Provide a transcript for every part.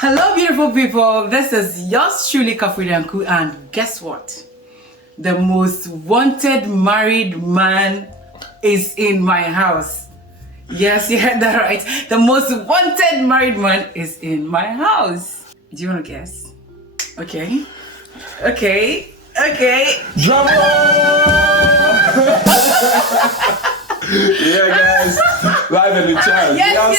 Hello, beautiful people. This is yours truly, Kafui, and guess what? The most wanted married man is in my house. Yes, you heard that right. The most wanted married man is in my house. Do you want to guess? Okay. Drama! Yeah, guys, live in the chat. Yes,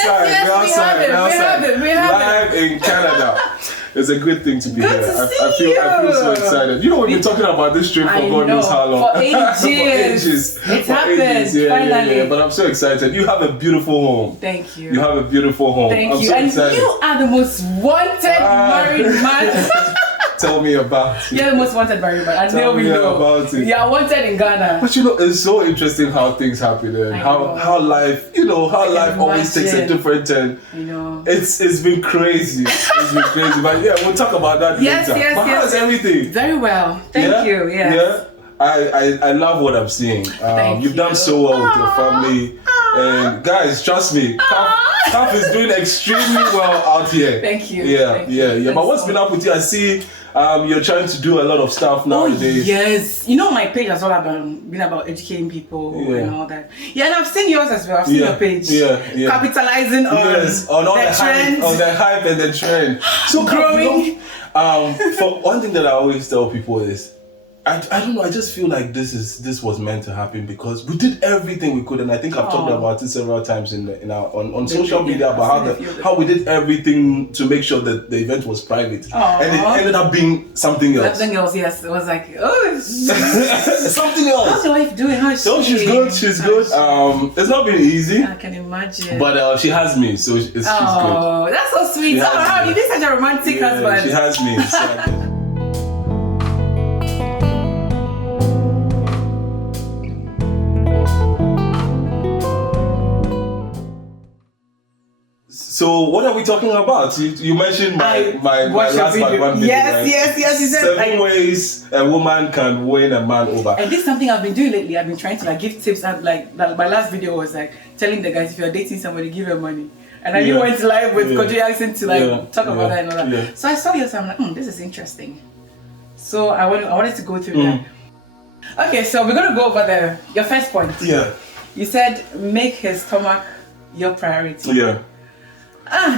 we have live in Canada. It's a good thing to be Good here. to I see feel so excited. You know, we've been talking about this trip for God knows how long. For ages. It's happened, finally. Yeah. But I'm so excited. You have a beautiful home. Thank you. You have a beautiful home. Thank you. So and excited. you are the most wanted married man. Tell me about it. You're the most wanted married man. I know we know. About it. You are wanted in Ghana. But you know, it's so interesting how things happen and how life, life always takes a different turn. You know. It's been crazy. It's been crazy. But yeah, we'll talk about that later. But how's everything? Very well. Thank you. Yes. Yeah. I love what I'm seeing. You've done so well with your family. And guys, trust me, Kaf is doing extremely well out here. Thank you. Yeah. But what's been up with you? I see you're trying to do a lot of stuff nowadays. Yes. You know, my page has all been about educating people and all that. Yeah, and I've seen yours as well. I've seen your page. Yeah. Capitalizing on all the trend. On the hype and the trend. So growing. For one thing that I always tell people is, I don't know, I just feel like this was meant to happen because we did everything we could, and I think I've talked about it several times on social media about how we did everything to make sure that the event was private. And it ended up being something else. Something else, yes. It was like, something else. How's your wife doing? How is she? So she's good. It's not been easy. I can imagine. But she has me, so she's good. Oh, that's so sweet. You did such a romantic husband. She has me. So what are we talking about? You mentioned my last video. Yes. You said 7 ways a woman can win a man over. And this is something I've been doing lately. I've been trying to give tips. My last video was telling the guys, if you're dating somebody, give them money. And I went live with Kojo Jackson to talk about that and all that. Yeah. So I saw yours. I'm like, this is interesting. So I wanted to go through that. Okay, so we're gonna go over your first point. Yeah. You said make his stomach your priority. Yeah.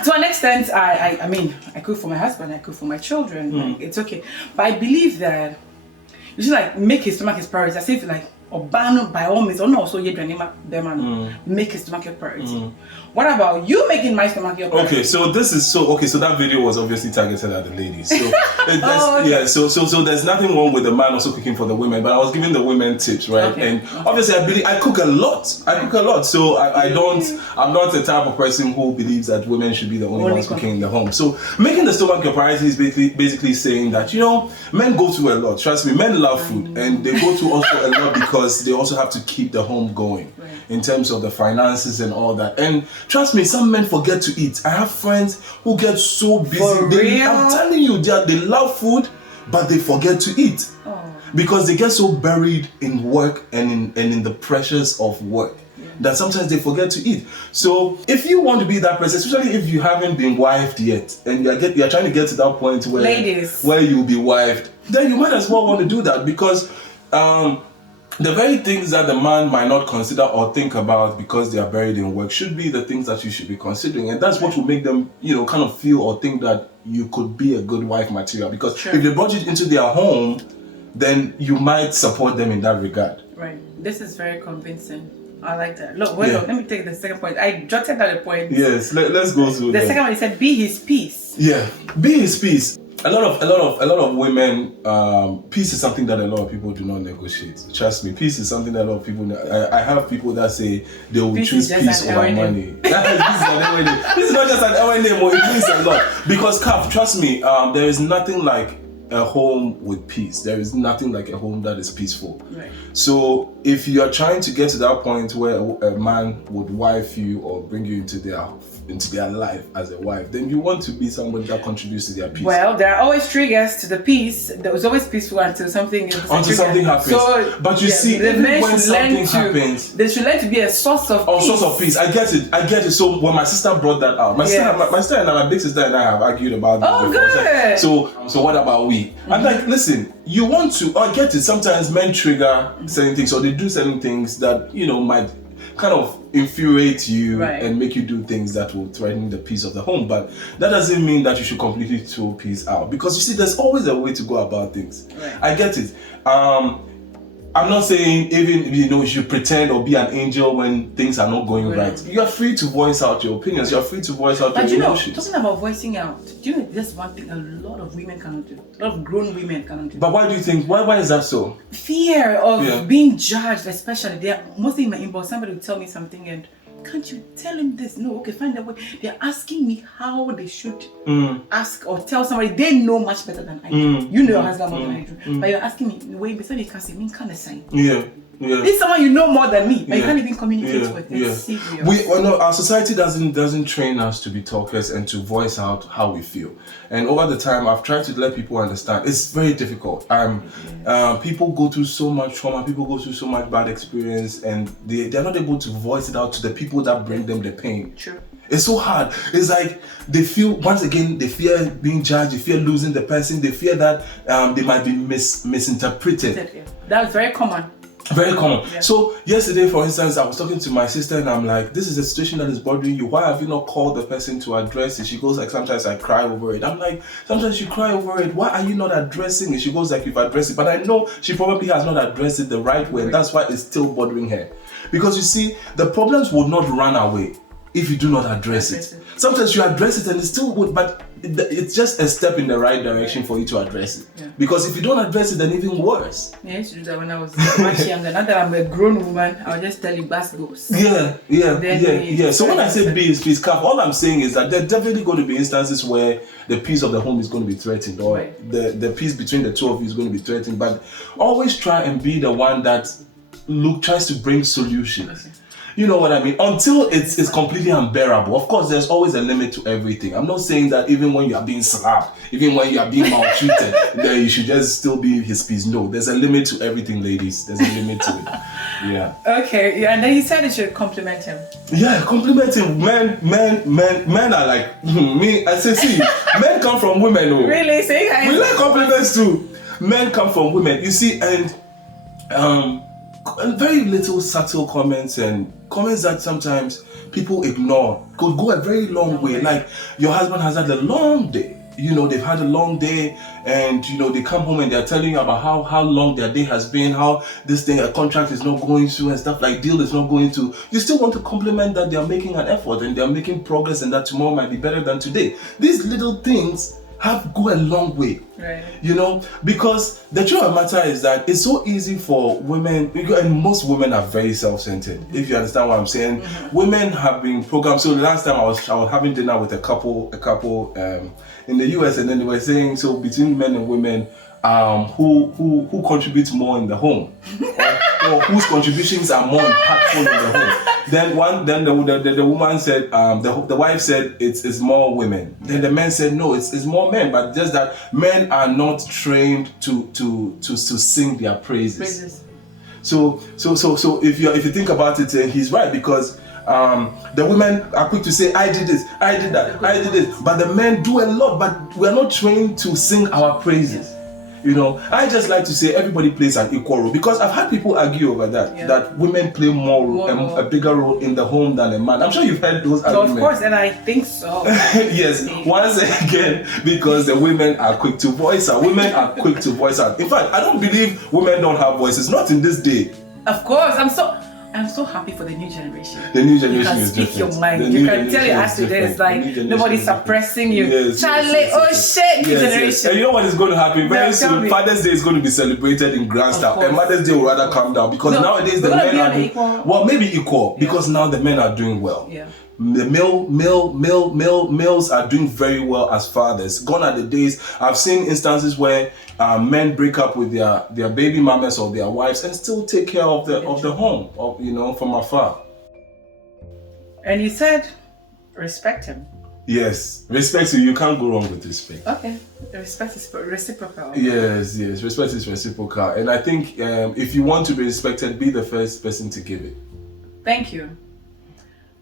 To an extent, I mean, I cook for my husband, I cook for my children. It's okay. But I believe that you should make his stomach his priority. As if by all means, make his stomach your priority. What about you making my stomach your priority? Okay, so that video was obviously targeted at the ladies. So yeah, so there's nothing wrong with the man also cooking for the women, but I was giving the women tips, right? Okay. And obviously I cook a lot. So I'm not the type of person who believes that women should be the only ones cooking in the home. So making the stomach your priority is basically saying that, men go through a lot. Trust me, men love food, and they go through also a lot because they also have to keep the home going in terms of the finances and all that. And trust me, some men forget to eat. I have friends who get so busy. For real? I'm telling you, they love food, but they forget to eat because they get so buried in work and in the pressures of work that sometimes they forget to eat. So if you want to be that person, especially if you haven't been wifed yet, and you're trying to get to that point where you'll be wifed, then you might as well want to do that because the very things that the man might not consider or think about because they are buried in work should be the things that you should be considering, and that's what will make them, kind of feel or think that you could be a good wife material. Because if they brought you into their home, then you might support them in that regard. Right. This is very convincing. I like that. Look, let me take the second point. I jotted down a point. Yes, let's go through the second one. He said, "Be his peace." Yeah, be his peace. A lot of women, peace is something that a lot of people do not negotiate. Trust me, peace is something that a lot of people. I have people that say they will choose peace over money. This is not just an L&M, it means a lot. Because Kaf, trust me, there is nothing like a home with peace. There is nothing like a home that is peaceful. Right. So if you are trying to get to that point where a man would wife you or bring you into their into their life as a wife, then you want to be somebody that contributes to their peace. Well, there are always triggers to the peace. There was always peaceful until something happens. So, but you see, even when something happens, they should learn to be a source of peace. Source of peace. I get it. So when my sister brought that out, my sister and my big sister and I have argued about this before. Good. So what about we? I'm like, listen, you want to, I get it. Sometimes men trigger certain things, or they do certain things that, you know, might kind of infuriate you and make you do things that will threaten the peace of the home. But that doesn't mean that you should completely throw peace out, because you see, there's always a way to go about things. I get it. I'm not saying even, you know, you should pretend or be an angel when things are not going right. You are free to voice out your opinions. You are free to voice out your emotions. Talking about voicing out, do you know that's one thing a lot of women cannot do? A lot of grown women cannot do. But why do you think? Why is that so? Fear of being judged, especially. Mostly in my inbox, somebody will tell me something and, can't you tell him this? No, okay, find a way. They're asking me how they should ask or tell somebody they know much better than I do. You know your husband more than I do. But you're asking me, wait, before you can say, me kind of sign. This is someone you know more than me, but you can't even communicate with. It's serious. Our society doesn't train us to be talkers and to voice out how we feel. And over the time, I've tried to let people understand it's very difficult. People go through so much trauma, people go through so much bad experience, and they're not able to voice it out to the people that bring them the pain. True. It's so hard. It's like they feel, once again, they fear being judged, they fear losing the person, they fear that they might be misinterpreted. That's very common. Very common. So yesterday, for instance, I was talking to my sister and I'm like, this is a situation that is bothering you. Why have you not called the person to address it? She goes like, sometimes I cry over it. I'm like, sometimes you cry over it. Why are you not addressing it? She goes like, you've addressed it. But I know she probably has not addressed it the right way. And that's why it's still bothering her. Because you see, the problems will not run away if you do not address it. Sometimes you address it and it still would, but it's just a step in the right direction for you to address it. Because if you don't address it, then even worse. I used to do that when I was much younger. Now that I'm a grown woman, I'll just tell you bus goes. So when I say peace, all I'm saying is that there's definitely going to be instances where the peace of the home is going to be threatened, or the peace between the two of you is going to be threatened. But always try and be the one that tries to bring solutions. You know what I mean? Until it's completely unbearable. Of course, there's always a limit to everything. I'm not saying that even when you are being slapped, even when you are being maltreated, that you should just still be his peace. No, there's a limit to everything, ladies. There's a limit to it. Okay, and then he said you should compliment him. Compliment him. Men are like me. I say, see, men come from women. Oh. Really? Say hi. We like compliments too. Men come from women. You see, and very little subtle comments and comments that sometimes people ignore could go a very long way. Like, your husband has had a long day. You know, they've had a long day, and you know, they come home and they're telling you about how long their day has been, how this thing, a contract is not going through and stuff, like deal is not going to. You still want to compliment that they're making an effort and they're making progress and that tomorrow might be better than today. These little things go a long way, you know, because the truth of the matter is that it's so easy for women, and most women are very self-centered, if you understand what I'm saying. Women have been programmed. So the last time I was having dinner with a couple in the US, and then they were saying, so between men and women, who contributes more in the home, or whose contributions are more impactful in the home. Then the woman said, the wife said it's more women. Then the man said no, it's more men, but just that men are not trained to sing their praises. So if you think about it, he's right, because the women are quick to say, I did this, I did that, I did this, but the men do a lot, but we're not trained to sing our praises. You know, I just like to say everybody plays an equal role, because I've had people argue over that, that women play a bigger role in the home than a man. I'm sure you've heard those arguments. Of course, and I think so. Yes, once again, because the women are quick to voice out. Women are quick to voice out. In fact, I don't believe women don't have voices, not in this day. Of course, I'm so happy for the new generation. The new generation is different. You can speak your mind. You can tell your ass to this. Like, nobody's suppressing you. Yes, Charlie, new generation. Yes. And you know what is going to happen? Very soon, Father's Day is going to be celebrated in grand style. And Mother's Day will rather calm down, because nowadays the men are doing well, maybe equal, because now the men are doing well. The males are doing very well as fathers. Gone are the days. I've seen instances where men break up with their baby mamas or their wives and still take care of the home, you know, from afar. And you said Respect him. Yes, respect you can't go wrong with respect. Okay, respect is reciprocal. Yes, respect is reciprocal, and I think if you want to be respected, be the first person to give it. Thank you.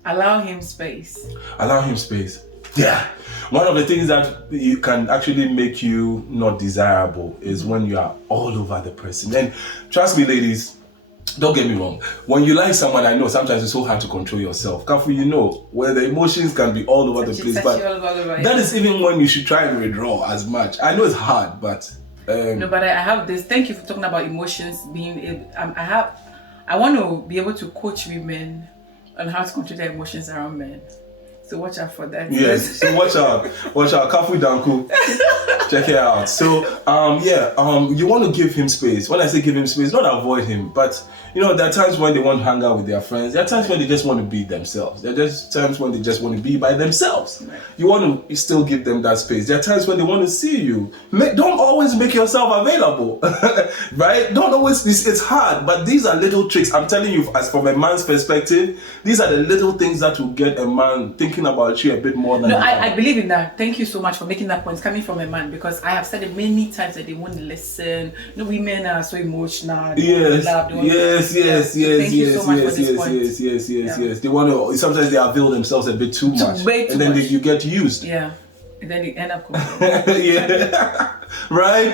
Allow him space. Allow him space. Yeah. One of the things that you can actually make you not desirable is when you are all over the person. And trust me, ladies, don't get me wrong. When you like someone, I know sometimes it's so hard to control yourself. Kafui, you know, where the emotions can be all over the place. But that is even when you should try and withdraw as much. I know it's hard, but... no, but I have this. Thank you for talking about emotions being... I want to be able to coach women on how to control their emotions around men. So watch out for that. Yes, so watch out. Kafui Danku. Check it out. So, you want to give him space. When I say give him space, not avoid him, but you know, there are times when they want to hang out with their friends. There are times when they just want to be themselves. There are just times when they just want to be by themselves. Right. You want to still give them that space. There are times when they want to see you. Don't always make yourself available, right? Don't always. It's hard, but these are little tricks. I'm telling you, as from a man's perspective, these are the little things that will get a man thinking about you a bit more than. No, I believe in that. Thank you so much for making that point. It's coming from a man, because I have said it many times that they won't listen. You know, women are so emotional. Yes. Yes. They want to. Sometimes they avail themselves a bit too much, and then you get used. Yeah, and then they end up. Yeah, right.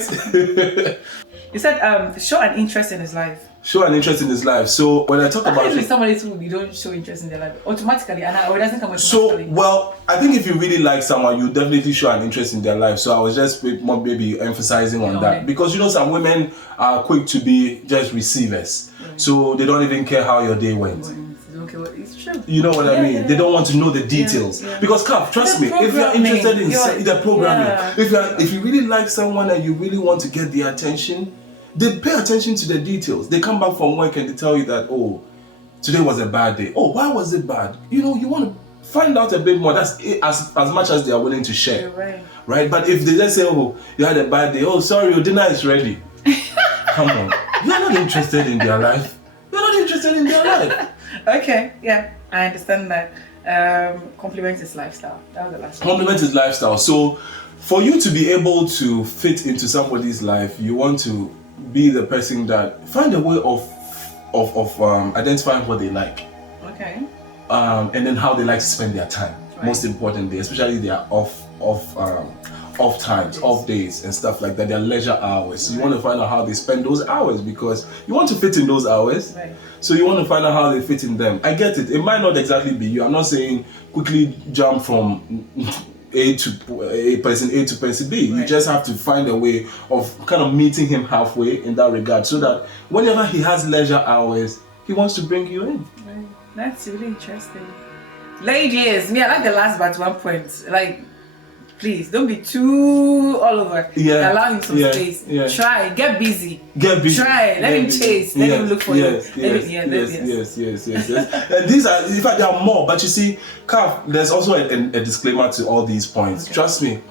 You said show an interest in his life. Show an interest in his life. So when I talk about somebody who you don't show interest in their life automatically, or it doesn't come automatically. So well, I think if you really like someone, you definitely show an interest in their life. So I was just maybe emphasizing on that, because you know some women are quick to be just receivers, so they don't even care how your day went. It's true. You know what I mean? Yeah. They don't want to know the details because, trust me, if you're interested in the programming, if you really like someone and you really want to get their attention, they pay attention to the details. They come back from work and they tell you that, oh, today was a bad day. Oh, why was it bad? You know, you want to find out a bit more. That's as much as they are willing to share. Right. Right? But if they just say, oh, you had a bad day. Oh, sorry, your dinner is ready. Come on. You're not interested in their life. You're not interested in their life. Okay, yeah, I understand that. Compliment his lifestyle. That was the last one. Compliment his lifestyle. So, for you to be able to fit into somebody's life, you want to be the person that find a way of identifying what they like. Okay. And then how they like to spend their time. Right. Most importantly, especially their off times, off days and stuff like that, their leisure hours. So you want to find out how they spend those hours, because you want to fit in those hours. Right. So you want to find out how they fit in them. I get it. It might not exactly be you. I'm not saying quickly jump from person A to person B. Right. You just have to find a way of kind of meeting him halfway in that regard, so that whenever he has leisure hours, he wants to bring you in. Right. That's really interesting. Ladies, I like the last but one point. Like, please don't be too all over. Yeah. Allow him some space. Yeah. Try. Get busy. Try. Let him chase. Let him look for you. Yes. And these are, in fact, there are more. But you see, Kaf, there's also a disclaimer to all these points. Okay. Trust me,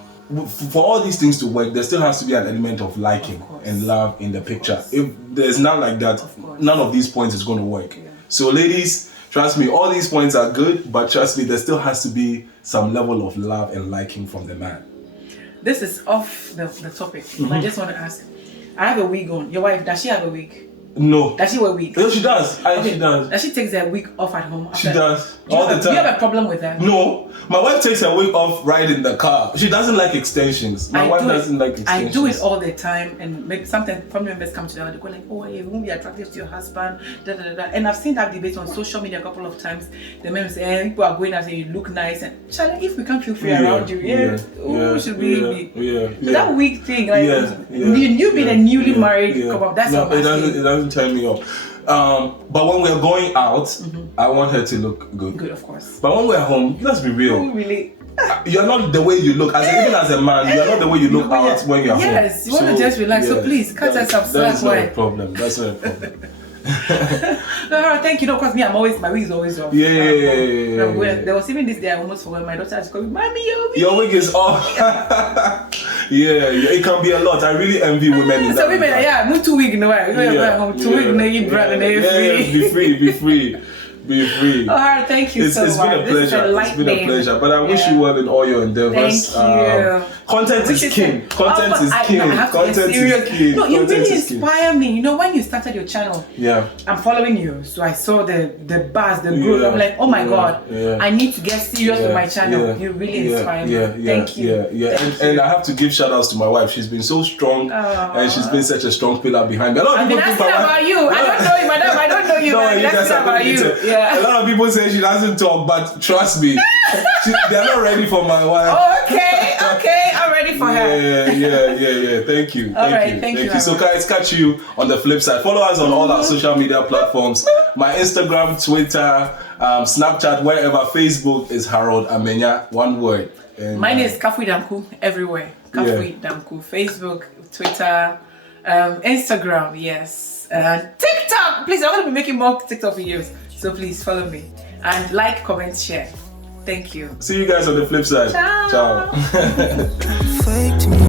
for all these things to work, there still has to be an element of liking and love in the picture. If there's none like that, none of these points is going to work. Yeah. So, ladies, trust me, all these points are good, but trust me, there still has to be some level of love and liking from the man. This is off the topic. Mm-hmm. I just want to ask. I have a wig on. Your wife, does she have a wig? No. Does she wear a wig? No, she does. She does. Does she take her wig off at home? She does. All the time. Do you have a problem with that? No. My wife takes her wig off right in the car. She doesn't like extensions. My wife doesn't like extensions. I do it all the time, and maybe sometimes family members come to them and they go like, oh, it won't be attractive to your husband, And I've seen that debate on social media a couple of times. The men say, people are going out saying you look nice, and Charlie, if we can't feel free around you, should we be? So that wig thing, like you being a newly married couple, that's no, it doesn't turn me off. But when we're going out, I want her to look good. Good, of course. But when we're home, let's be real. Oh, really? You're not the way you look. Even as a man, you're not the way you look out when you're home. Yes, you want to just relax. So please, cut us some slack. That's not a problem. That's not a problem. No, thank you. No, because me, my wig is always off. Yeah. There was even this day I almost forgot. My daughter was calling, "Mommy, your wig is off." Yeah, it can be a lot. I really envy women in that. So women, move to wig, no way. Be free. Be free. Be free. Oh, thank you so much. It's been a pleasure. It's been a pleasure. But I wish you well in all your endeavors. Thank you. Content is king. Content is king. Content is king. No, you really inspire me. You know, when you started your channel, I'm following you. So I saw the buzz, the growth. I'm like, oh my God, I need to get serious with my channel. You really inspire me. Thank you. And I have to give shout outs to my wife. She's been so strong and she's been such a strong pillar behind me. I've been asking about you. I don't know you, madam. I don't know you. No, you guys are about you. A lot of people say she doesn't talk, but trust me, they're not ready for my wife. Oh, okay, I'm ready for her. Yeah. Thank you. Thank you. So guys, catch you on the flip side. Follow us on all our social media platforms. My Instagram, Twitter, Snapchat, wherever. Facebook is Harold Amenyah, one word. And, mine is Kafui Danku everywhere. Kafui Danku. Facebook, Twitter, Instagram, yes. TikTok. Please, I'm going to be making more TikTok videos. So please follow me. And like, comment, share. Thank you. See you guys on the flip side. Ciao. Ciao.